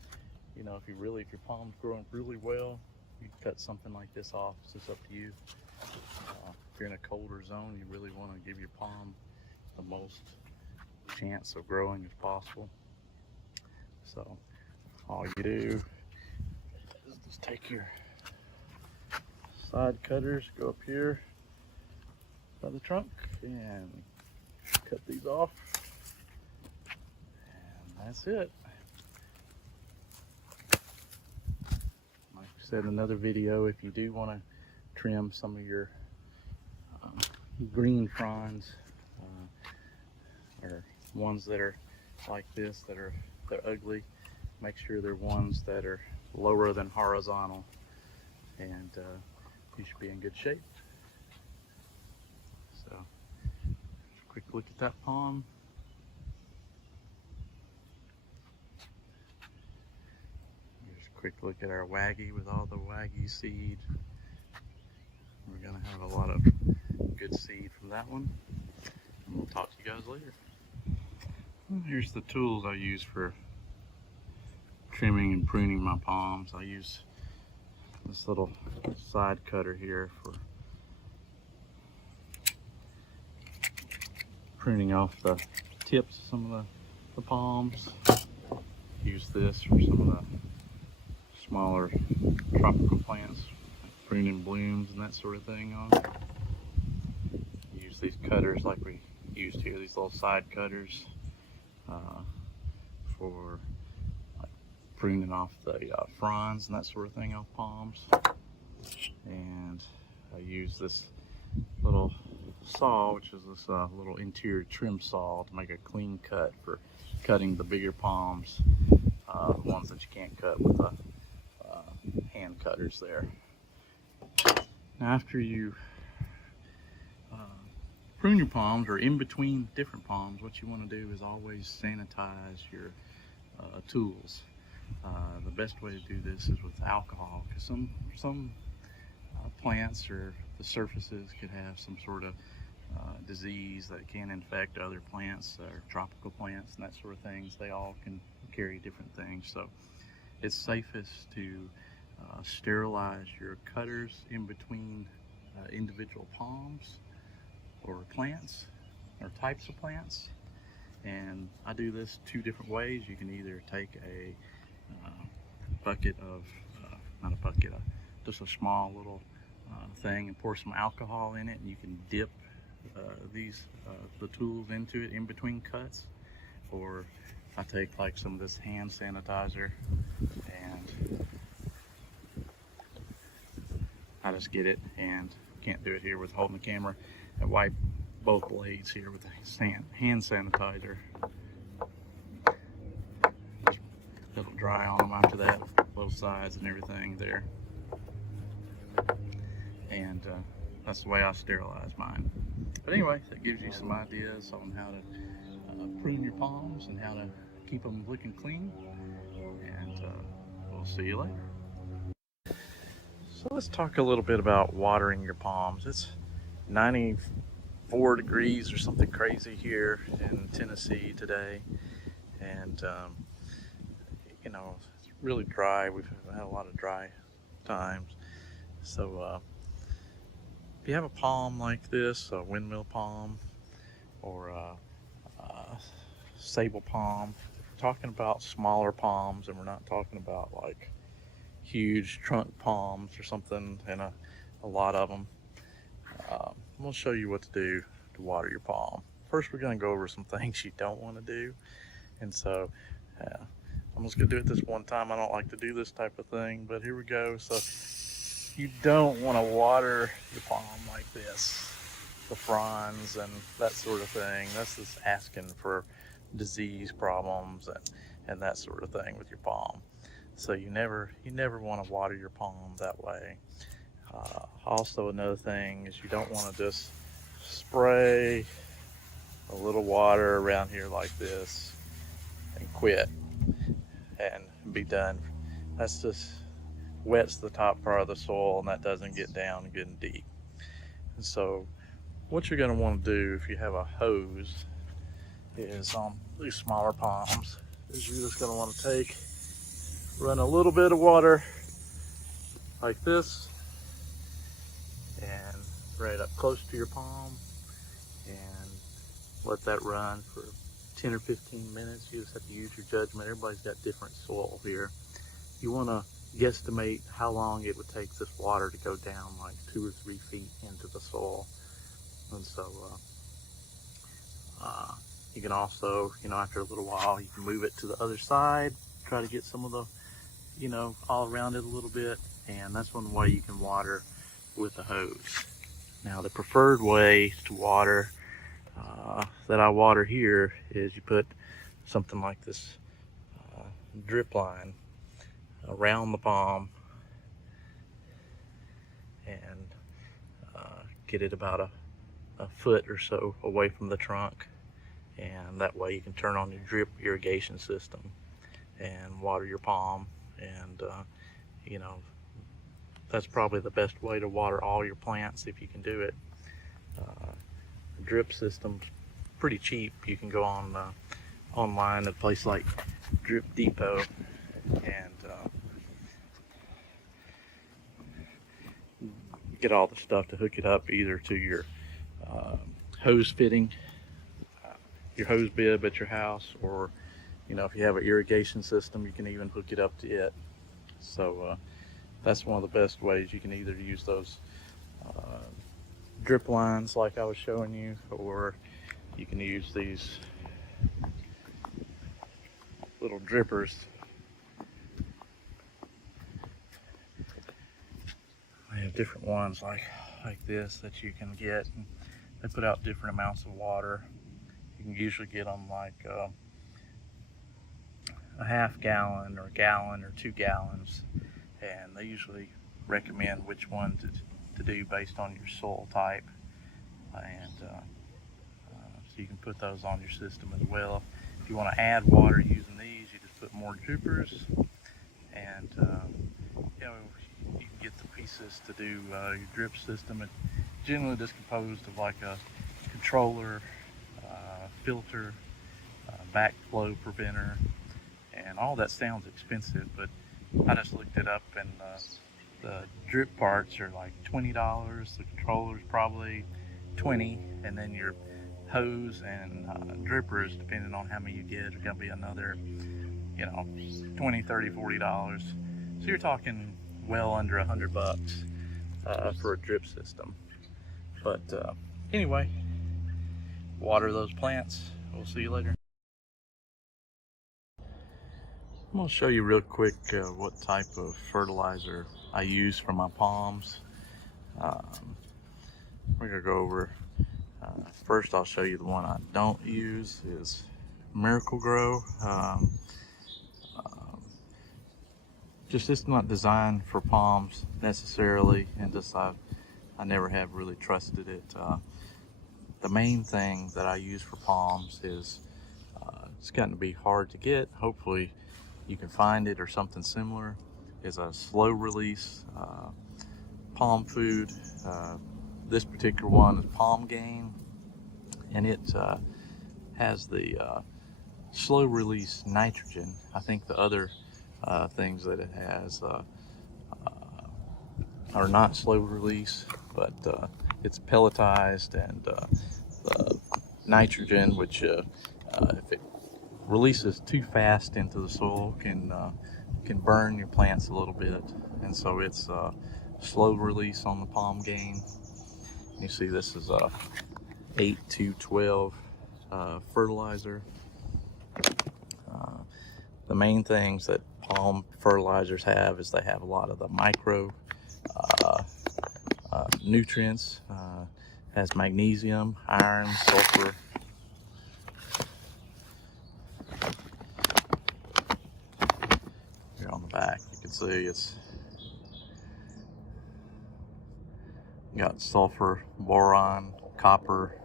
you know, if your palm's growing really well, you cut something like this off. It's just up to you. If you're in a colder zone, you really want to give your palm the most chance of growing as possible. So all you do is just take your side cutters, go up here by the trunk and cut these off, and that's it. Like I said in another video, if you do want to trim some of your green fronds, or ones that are like this, they're ugly, make sure they're ones that are lower than horizontal, and you should be in good shape. So, quick look at that palm. Here's a quick look at our waggy with all the waggy seed. We're gonna have a lot of good seed from that one. And we'll talk to you guys later. Here's the tools I use for trimming and pruning my palms. I use this little side cutter here for pruning off the tips of some of the palms. Use this for some of the smaller tropical plants, like pruning blooms and that sort of thing on. Use these cutters like we used here, these little side cutters, for like pruning off the fronds and that sort of thing off palms. And I use this little saw, which is this little interior trim saw, to make a clean cut for cutting the bigger palms, the ones that you can't cut with the hand cutters there. Now after you prune your palms, or in between different palms, what you want to do is always sanitize your tools. The best way to do this is with alcohol, because some plants or the surfaces could have some sort of disease that can infect other plants or tropical plants and that sort of things. They all can carry different things, so it's safest to sterilize your cutters in between individual palms or plants or types of plants. And I do this two different ways. You can either take a bucket of, not a bucket, just a small little thing, and pour some alcohol in it, and you can dip the tools into it in between cuts. Or I take like some of this hand sanitizer and I just get it, and can't do it here with holding the camera, and wipe both blades here with the hand sanitizer. It'll dry on them after that, both sides and everything there. And that's the way I sterilize mine. But anyway, that gives you some ideas on how to prune your palms and how to keep them looking clean. And we'll see you later. So let's talk a little bit about watering your palms. It's 94 degrees or something crazy here in Tennessee today. And you know, it's really dry. We've had a lot of dry times. So if you have a palm like this, a windmill palm or a sable palm, we're talking about smaller palms, and we're not talking about like huge trunk palms or something, and a lot of them. I'm going to show you what to do to water your palm. First, we're going to go over some things you don't want to do. And so I'm just going to do it this one time. I don't like to do this type of thing, but here we go. So you don't want to water your palm like this, the fronds and that sort of thing. That's just asking for disease problems and that sort of thing with your palm. So you never want to water your palm that way. Also, another thing is you don't want to just spray a little water around here like this and quit and be done. That's just wets the top part of the soil, and that doesn't get down good and deep. And so what you're going to want to do if you have a hose is on these smaller palms is you're just going to want to run a little bit of water like this and right up close to your palm and let that run for 10 or 15 minutes. You just have to use your judgment. Everybody's got different soil here. You want to guesstimate how long it would take this water to go down like 2 or 3 feet into the soil. And so you can also, after a little while, you can move it to the other side, try to get some of the, all around it a little bit. And that's one way you can water with a hose. Now, the preferred way to water that I water here is you put something like this drip line around the palm and get it about a foot or so away from the trunk, and that way you can turn on your drip irrigation system and water your palm. And that's probably the best way to water all your plants if you can do it. The drip system's pretty cheap. You can go on online at a place like Drip Depot and get all the stuff to hook it up either to your hose fitting, your hose bib at your house, or if you have an irrigation system, you can even hook it up to it. So that's one of the best ways. You can either use those drip lines like I was showing you, or you can use these little drippers. I have different ones like this that you can get. They put out different amounts of water. You can usually get them like a half gallon or a gallon or 2 gallons, and they usually recommend which one to do based on your soil type. And so you can put those on your system as well. If you want to add water using these, you just put more drippers, and you can get the pieces to do your drip system. It's generally just composed of like a controller, filter, backflow preventer, and all that sounds expensive, but I just looked it up, and the drip parts are like $20. The controller's probably $20, and then your hose and drippers, depending on how many you get, are going to be another, $20, $30, $40. So you're talking well under $100 for a drip system. But anyway, water those plants. We'll see you later. I'm going to show you real quick what type of fertilizer I use for my palms. We're going to go over, first I'll show you the one I don't use is Miracle-Gro. Just it's not designed for palms necessarily, and just I never have really trusted it. The main thing that I use for palms is it's gotten to be hard to get. Hopefully you can find it or something similar. Is a slow release palm food. This particular one is Palm Gain, and it has the slow release nitrogen. I think the other things that it has are not slow release, but it's pelletized, and the nitrogen, which if it releases too fast into the soil, can can burn your plants a little bit, and so it's slow release on the palm gain. You see this is a 8 to 12 fertilizer. The main things that palm fertilizers have is they have a lot of the micro nutrients. Has magnesium, iron, sulfur. Here on the back you can see it's got sulfur, boron, copper.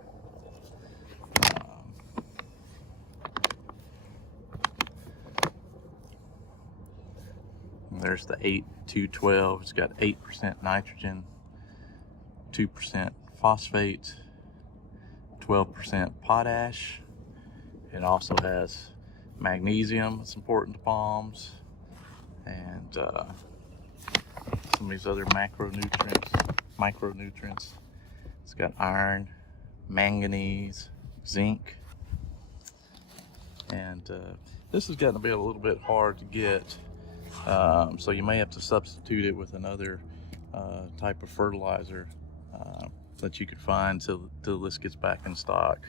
There's the 8 to 12. It's got 8% nitrogen, 2% phosphate, 12% potash. It also has magnesium. It's important to palms, and some of these other micronutrients. It's got iron, manganese, zinc, and this is going to be a little bit hard to get. So you may have to substitute it with another type of fertilizer that you could find till this gets back in stock.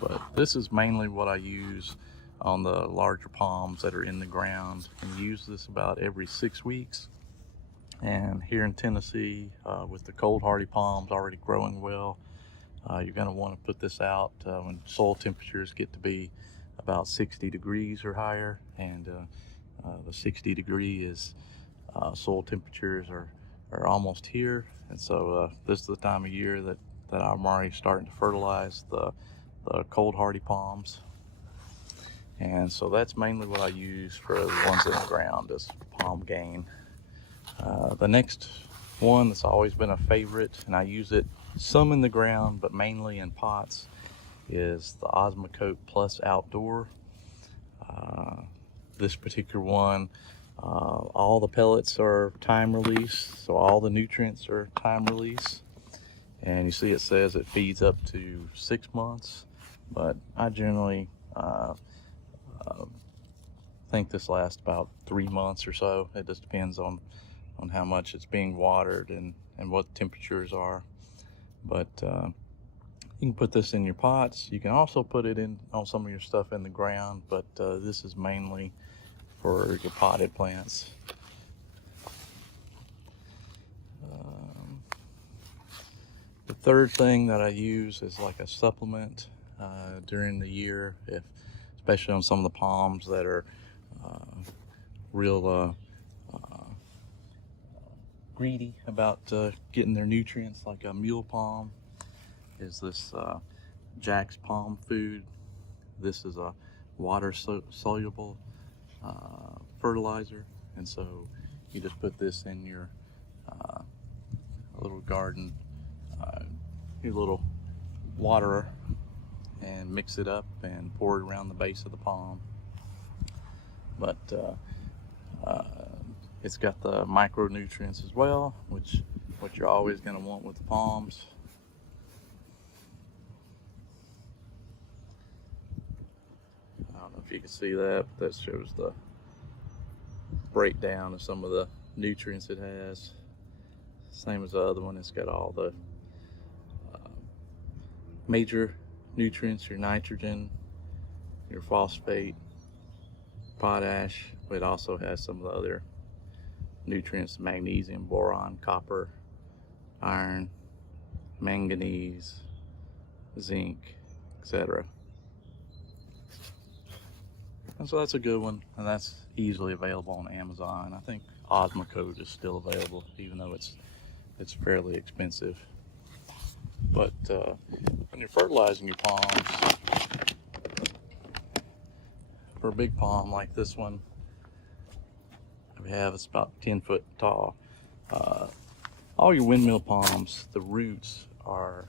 But this is mainly what I use on the larger palms that are in the ground, and use this about every 6 weeks. And here in Tennessee, with the cold hardy palms already growing well, you're going to want to put this out when soil temperatures get to be about 60 degrees or higher, and the 60 degree is soil temperatures are almost here, and so this is the time of year that I'm already starting to fertilize the cold hardy palms. And so that's mainly what I use for the ones in the ground, is palm gain. The next one that's always been a favorite, and I use it some in the ground but mainly in pots, is the Osmocote Plus Outdoor. This particular one, all the pellets are time release, so all the nutrients are time release. And you see it says it feeds up to 6 months, but I generally think this lasts about 3 months or so. It just depends on how much it's being watered and what temperatures are. But you can put this in your pots. You can also put it in on some of your stuff in the ground, but this is mainly for your potted plants. The third thing that I use is like a supplement during the year, especially on some of the palms that are real greedy about getting their nutrients, like a mule palm is this Jack's Palm Food. This is a water soluble fertilizer, and so you just put this in your little garden, your little waterer, and mix it up and pour it around the base of the palm. But it's got the micronutrients as well, which what you're always going to want with the palms. I don't know if you can see that, but that shows the breakdown of some of the nutrients it has. Same as the other one, it's got all the major nutrients, your nitrogen, your phosphate, potash. It also has some of the other nutrients: magnesium, boron, copper, iron, manganese, zinc, etc. And so that's a good one, and that's easily available on Amazon. I think Osmocote is still available, even though it's fairly expensive. But when you're fertilizing your palms, for a big palm like this one we have, it's about 10 foot tall. All your windmill palms, the roots are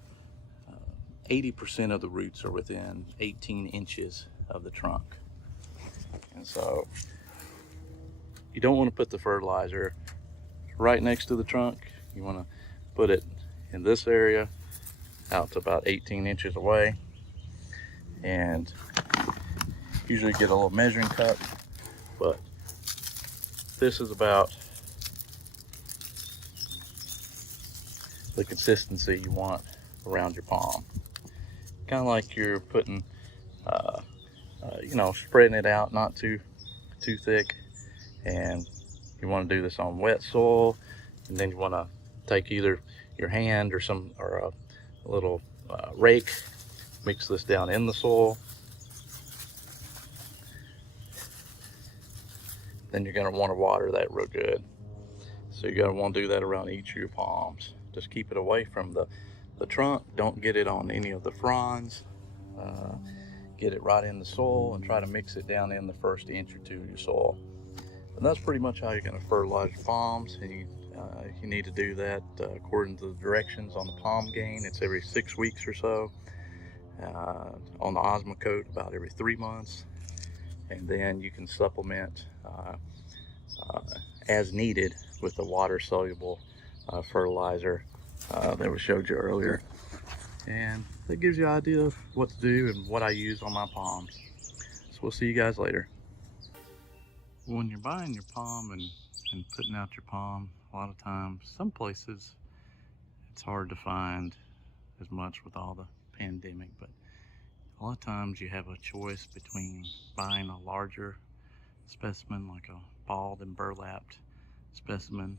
80% of the roots are within 18 inches of the trunk. And so you don't want to put the fertilizer right next to the trunk. You want to put it in this area out to about 18 inches away, and usually get a little measuring cup, but this is about the consistency you want around your palm. Kind of like you're putting, you know, spreading it out, not too thick. And you want to do this on wet soil, and then you want to take either your hand or a little rake, mix this down in the soil. Then you're going to want to water that real good. So you're going to want to do that around each of your palms. Just keep it away from the trunk. Don't get it on any of the fronds. Get it right in the soil and try to mix it down in the first inch or two of your soil. And that's pretty much how you're going to fertilize your palms. And you need to do that according to the directions on the palm gain. It's every 6 weeks or so. On the Osmocote, about every 3 months. And then you can supplement as needed with the water soluble fertilizer that we showed you earlier. And that gives you an idea of what to do and what I use on my palms. So we'll see you guys later. When you're buying your palm and putting out your palm, a lot of times, some places, it's hard to find as much with all the pandemic, but a lot of times you have a choice between buying a larger specimen, like a balled and burlapped specimen,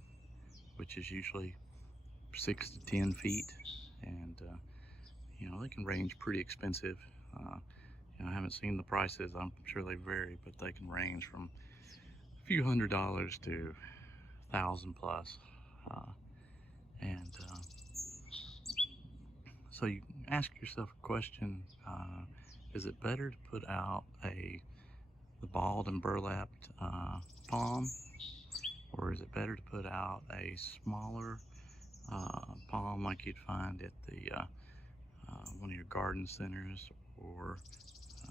which is usually 6 to 10 feet, and you know, they can range pretty expensive. You know, I haven't seen the prices, I'm sure they vary, but they can range from a few $100s to 1,000 plus. So you ask yourself a question, is it better to put out the balled and burlapped palm, or is it better to put out a smaller palm like you'd find at the one of your garden centers, or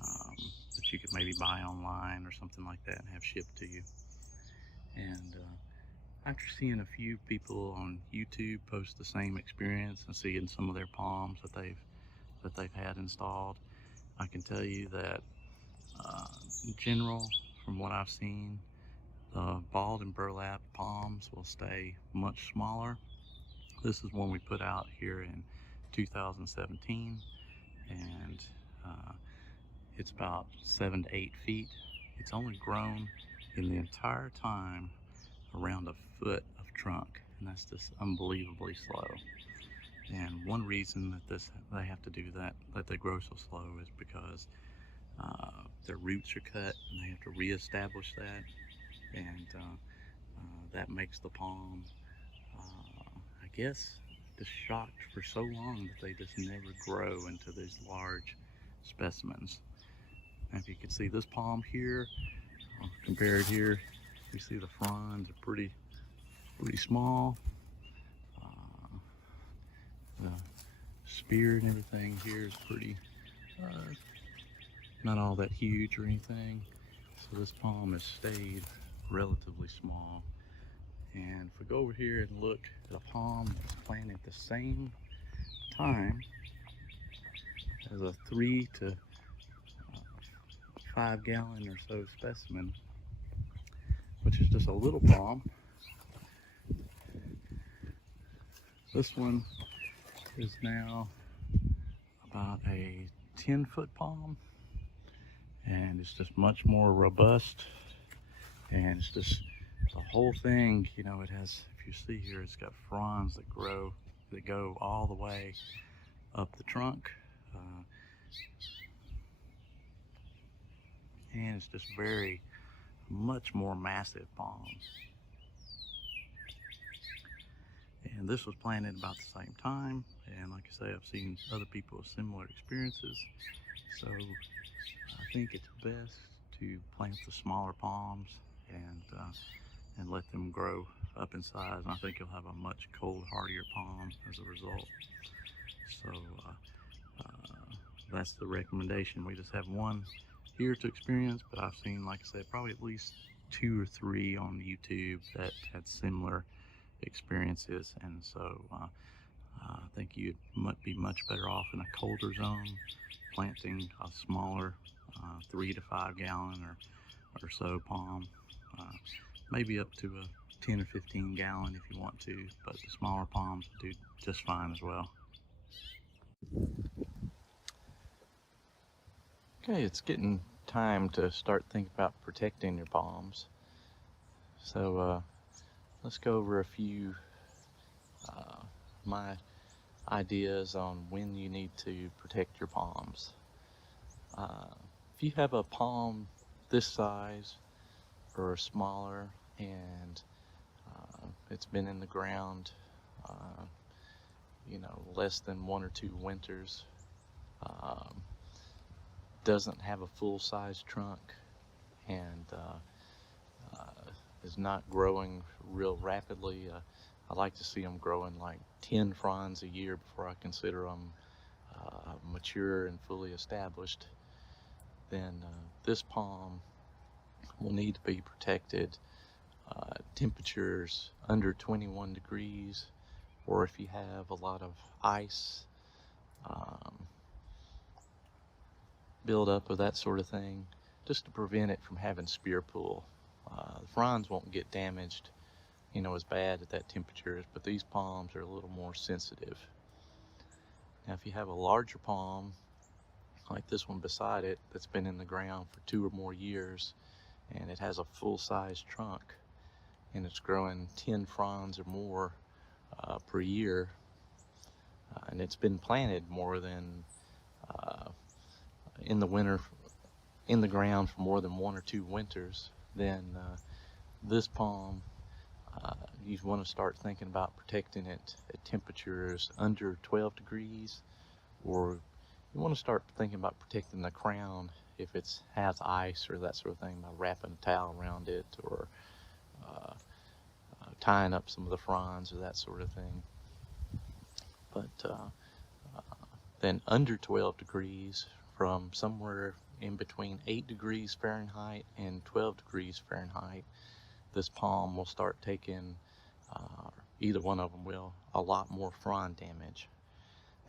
that you could maybe buy online or something like that and have shipped to you? And after seeing a few people on YouTube post the same experience and seeing some of their palms that they've had installed, I can tell you that in general, from what I've seen, the balled and burlap palms will stay much smaller. This is one we put out here in 2017, and it's about 7 to 8 feet. It's only grown in the entire time around a foot of trunk, and that's just unbelievably slow. And one reason that they have to do that they grow so slow is because their roots are cut and they have to reestablish that, and that makes the palm, I guess, just shocked for so long that they just never grow into these large specimens. Now, if you can see this palm here, compared here, you see the fronds are pretty small. The spear and everything here is pretty, not all that huge or anything. So this palm has stayed relatively small. And if we go over here and look at a palm that's planted at the same time as a 3 to 5 gallon or so specimen, which is just a little palm. This one is now about a 10-foot palm, and it's just much more robust, and it's just the whole thing, you know, it has, if you see here, it's got fronds that go all the way up the trunk, and it's just much more massive palms. And this was planted about the same time, and like I say, I've seen other people with similar experiences, so I think it's best to plant the smaller palms and let them grow up in size, and I think you'll have a much cold, hardier palm as a result. So that's the recommendation. We just have one here to experience, but I've seen, like I said, probably at least 2 or 3 on YouTube that had similar experiences, and so I think you'd be much better off in a colder zone planting a smaller 3 to 5 gallon or so palm, maybe up to a 10 or 15 gallon if you want to, but the smaller palms do just fine as well. Okay, it's getting time to start thinking about protecting your palms. So let's go over a few my ideas on when you need to protect your palms. If you have a palm this size or smaller and it's been in the ground, less than 1 or 2 winters, doesn't have a full-size trunk, and is not growing real rapidly. I like to see them growing like 10 fronds a year before I consider them mature and fully established. Then this palm will need to be protected. Temperatures under 21 degrees, or if you have a lot of ice build up of that sort of thing, just to prevent it from having spear pull. The fronds won't get damaged, as bad at that temperature, but these palms are a little more sensitive. Now, if you have a larger palm, like this one beside it, that's been in the ground for 2 or more years, and it has a full-size trunk, and it's growing 10 fronds or more per year, and it's been planted more than in the winter, in the ground for more than 1 or 2 winters, then this palm, you want to start thinking about protecting it at temperatures under 12 degrees, or you want to start thinking about protecting the crown if it has ice or that sort of thing by wrapping a towel around it, or tying up some of the fronds or that sort of thing. But then under 12 degrees, from somewhere in between 8 degrees Fahrenheit and 12 degrees Fahrenheit, this palm will start taking, either one of them will, a lot more frond damage.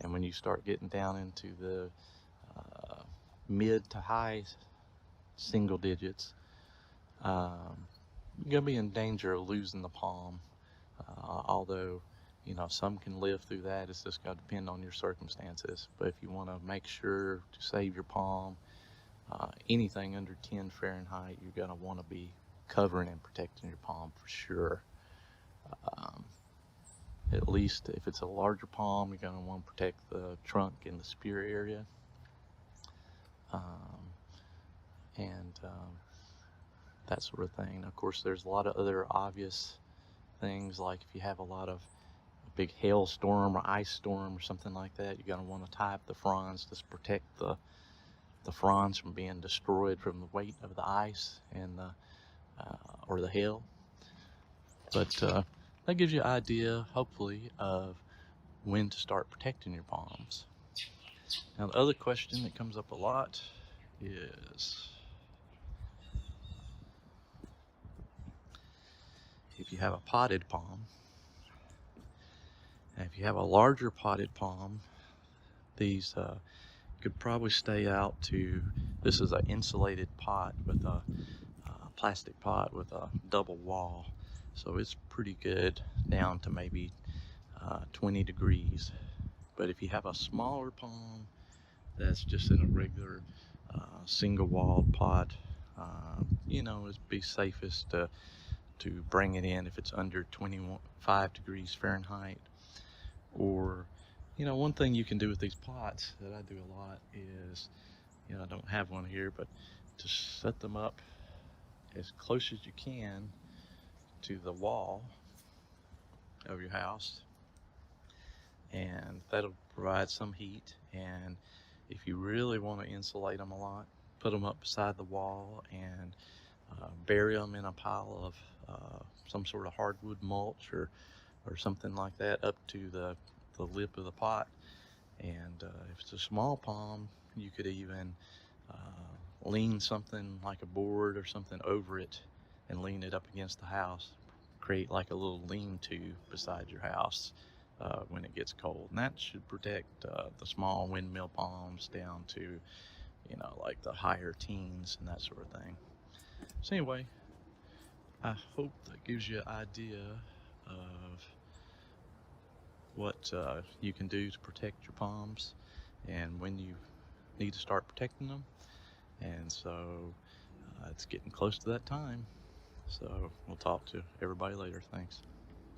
And when you start getting down into the mid to high single digits, you're going to be in danger of losing the palm. Although, some can live through that. It's just going to depend on your circumstances. But if you want to make sure to save your palm, anything under 10 Fahrenheit, you're going to want to be covering and protecting your palm for sure. At least if it's a larger palm, you're going to want to protect the trunk and the spear area. And that sort of thing. Of course, there's a lot of other obvious things, like if you have a big hailstorm or ice storm or something like that, you're going to want to tie up the fronds to protect the fronds from being destroyed from the weight of the ice and or the hail. But that gives you an idea, hopefully, of when to start protecting your palms. Now, the other question that comes up a lot is, if you have a potted palm, and if you have a larger potted palm, these could probably stay out to, this is an insulated pot with a plastic pot with a double wall, so it's pretty good down to maybe 20 degrees. But if you have a smaller palm that's just in a regular single walled pot, it'd be safest to bring it in if it's under 25 degrees Fahrenheit. Or, one thing you can do with these pots that I do a lot is, I don't have one here, but to set them up as close as you can to the wall of your house, and that'll provide some heat. And if you really want to insulate them a lot, put them up beside the wall and bury them in a pile of some sort of hardwood mulch or something like that up to the lip of the pot. And if it's a small palm, you could even lean something like a board or something over it and lean it up against the house, create like a little lean-to beside your house when it gets cold. And that should protect the small windmill palms down to, like the higher teens and that sort of thing. So anyway, I hope that gives you an idea of what you can do to protect your palms and when you need to start protecting them. And so it's getting close to that time. So we'll talk to everybody later. Thanks.